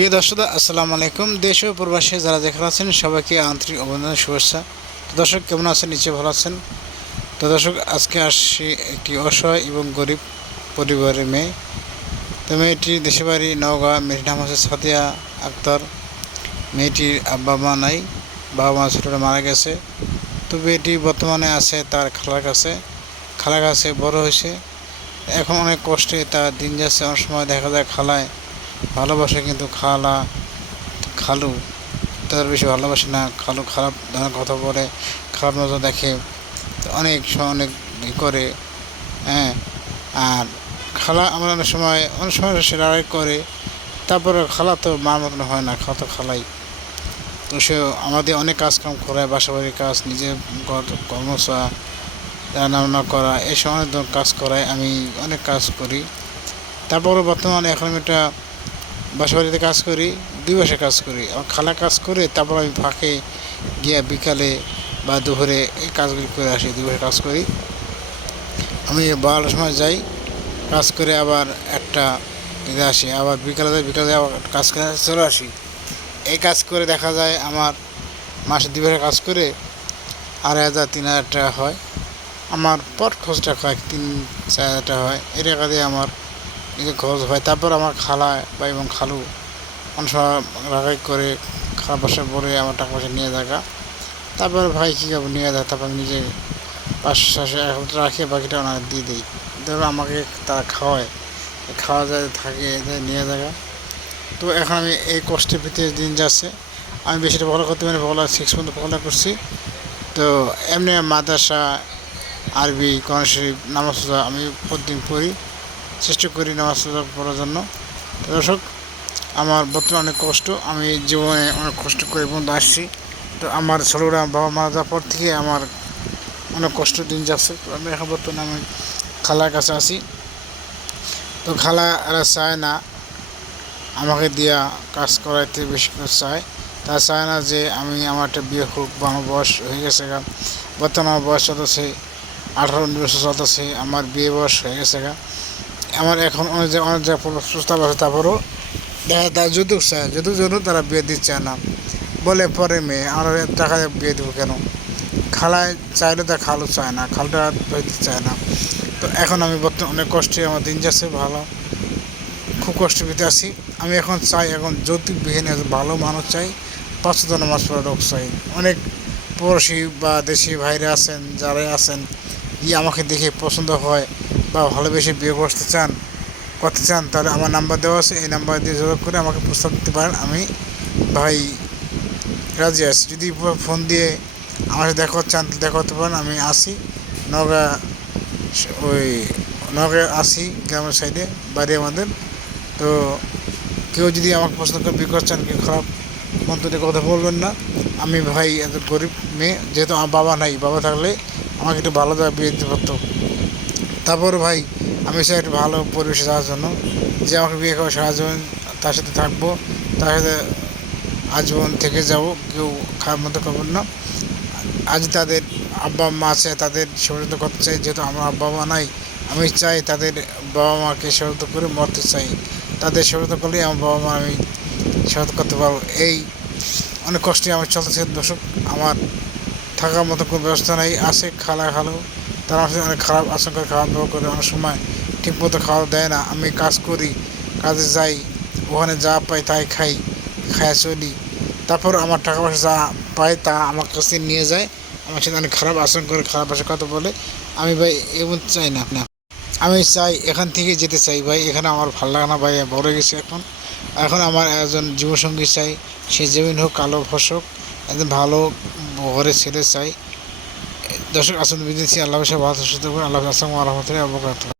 প্রিয় দর্শক, আসসালামু আলাইকুম। দেশ ও প্রবাসী যারা যেখানে আছেন, সবাইকে আন্তরিক অভিনন্দন, শুভেচ্ছা। তো দর্শক, কেমন আছেন? নিচে ভালো আছেন? তো দর্শক, আজকে আসছি একটি অসহায় এবং গরিব পরিবারের মেয়ে। তো মেয়েটি দেশে বাড়ি নওগাঁ মেয়েটির নাম হচ্ছে সাদিয়া আক্তার। মেয়েটির আব্বা মা নাই, বাবা মা ছোটোটা মারা গেছে। তো মেয়েটি বর্তমানে আছে তার খালার কাছে। খালার কাছে বড় হয়েছে। এখন অনেক কষ্টে তার দিন যাচ্ছে। অনেক সময় দেখা যায় খালায় ভালোবাসে কিন্তু খালা, খালু। তার বেশি ভালোবাসে না, খালু খারাপ ধরনের কথা বলে, খারাপ নজর দেখে। অনেক অনেক করে হ্যাঁ। আর খালা আমরা অনেক সময় অনেক সময় সে লড়াই করে। তারপরে খালা তো মার মতন হয় না, খালা তো খালাই। তো সে আমাদের অনেক কাজ কাম করায় বাসা বাড়ির কাজ কর্মসা রান্না বান্না করা, এসব অনেক কাজ করায় আমি অনেক কাজ করি। তারপরে বর্তমানে এখন একটা বাসা বাড়িতে কাজ করি, দুই মাসে কাজ করি। আমার খালা কাজ করে, তারপর আমি ফাঁকে গিয়ে বিকালে বা দুপুরে এই কাজগুলি করে আসি, দুই মাসে কাজ করি। আমি বারোটার সময় যাই, কাজ করে আবার একটা দিতে আসি, আবার বিকালে যাই, বিকালে আবার কাজ করে চলে আসি। এই কাজ করে দেখা যায় আমার মাসে দুই মাসে কাজ করে আড়াই হাজার, তিন হাজার টাকা হয়। আমার পর খরচটা হয় তিন চার হাজার টাকা হয়। এই টাকা দিয়ে আমার নিজের খরচ হয় তারপর আমার খালা বা এবং খালু, অনেক সময় রাগাই করে খারাপ বাসা পরে আমার টাকা পয়সা নিয়ে থাকা তারপর ভাই কী করব, নিয়ে যায়, তারপর নিজে পাঁচশো ছশো এক রাখে, বাকিটা ওনাকে দিয়ে দিই। ধরো আমাকে তারা খাওয়ায় খাওয়া যায়, থাকে নিয়ে থাকা তো এখন আমি এই কষ্টের ভিতরে দিন যাচ্ছে। আমি বেশিটা ভালো করতে পারি ভালো সিক্স পর্যন্ত পড়াশোনা করছি। তো এমনি মাদ্রাসা, আরবি কোরআন শরীফ, নামাজ আমি প্রতিদিন পড়ি। চেষ্টা করি নামাজ পড়ার জন্য। দর্শক, আমার বর্তমানে অনেক কষ্ট, আমি জীবনে অনেক কষ্ট করে পর্যন্ত আসছি। তো আমার ছোটোরা বাবা মারা যাওয়ার পর থেকে আমার অনেক কষ্ট দিন যাচ্ছে। আমি এখন বর্তমানে আমি খালার কাছে আছি। তো খালা এরা চায় না আমাকে দিয়া কাজ করাইতে বেশি করে চায়। তা চায় না যে আমি আমার একটা বিয়ে হোক, বা আমার বয়স হয়ে গেছে গা। বর্তমানে আমার বয়স চলতেছে, আঠারো উনিশ বছর চলতেছে, আমার বিয়ে বয়স হয়ে গেছে গা। আমার এখন অনেক অনেক জায়গায় প্রস্তাব আছে, তারপরও দেখা তারা যৌতুক চায়। যৌতুক জন্য তারা বিয়ে দিচ্ছে না। বলে, পরে মেয়ে, আমরা টাকা বিয়ে দেবো কেন? খালায় চাইলে তা খালু চায় না, খালুটা হইতে চায় না। তো এখন আমি বর্তমানে অনেক কষ্টে আমার দিন যাচ্ছে ভালো। খুব কষ্ট পেতে আছি। আমি এখন চাই, এখন যৌতুকবিহীন ভালো মানুষ চাই। পাঁচশো নামাজ পড়া লোক চাই। অনেক পড়োশি বা দেশি ভাইরা আছেন, যারাই আছেন, ই আমাকে দেখে পছন্দ হয়। বা ভালোবেসে বিয়ে করতে চান করতে চান, তাহলে আমার নাম্বার দেওয়া আছে। এই নাম্বার দিয়ে যোগাযোগ করে আমাকে প্রস্তাব দিতে পারেন। আমি ভাই রাজি আছি। যদি ফোন দিয়ে আমার সাথে দেখা চান দেখা করতে পারেন। আমি আসি নগা, ওই নগা আসি গ্রামের সাইডে বাড়ি আমাদের। তো কেউ যদি আমাকে পছন্দ করে বিয়ে করতে চান, কেউ খারাপ মন্তব্যের কথা বলবেন না। আমি ভাই এত গরিব মেয়ে, যেহেতু আমার বাবা নাই, বাবা থাকলে আমাকে একটু ভালো জায়গায় বিয়ে দিতে পারতো। তারপর ভাই, আমি চাই একটু ভালো পরিবেশে যাওয়ার জন্য। যে আমাকে বিয়ে করে সারা জীবন তার সাথে থাকব, তার সাথে আজীবন থেকে যাব, কেউ খারাপ মতো করবেন না। আজ তাদের আব্বা মা আছে, তাদের সহযোগিতা করতে চাই, যেহেতু আমার আব্বা মা নাই, আমি চাই তাদের বাবা মাকে সহযোগিতা করে মরতে চাই। তাদের সহযোগিতা করলেই আমার বাবা মা আমি সহযোগিতা করতে পারব। এই অনেক কষ্টে আমার চলতেছে দর্শক, আমার থাকার মতো কোনো ব্যবস্থা নাই, আছে, খালা খালো তারা অনেক খারাপ আশঙ্কা খারাপ ব্যবহার করে, অনেক সময় ঠিকমতো খাওয়া দেয় না। আমি কাজ করি, কাজে যাই, ওখানে যা পাই তাই খাই খাই চলি। তারপর আমার টাকা পয়সা যা পাই তা আমার কাছে নিয়ে যায়। আমার সাথে অনেক খারাপ আচরণ করে, খারাপ ভাষা কথা বলে। আমি ভাই, এমন চাই না না। আমি চাই এখান থেকে যেতে চাই ভাই। এখানে আমার ভালো লাগে না ভাই, বড় গেছে এখন। এখন আমার একজন জীবনসঙ্গী চাই। সে যেমন হোক, কালো ফসক একজন ভালো ঘরের ছেলে চাই। দর্শক আসুন বিদেশি আল্লাহ ভালো সুস্থ করুন আল্লাহ আসসালামু আলহামতুল্লাহ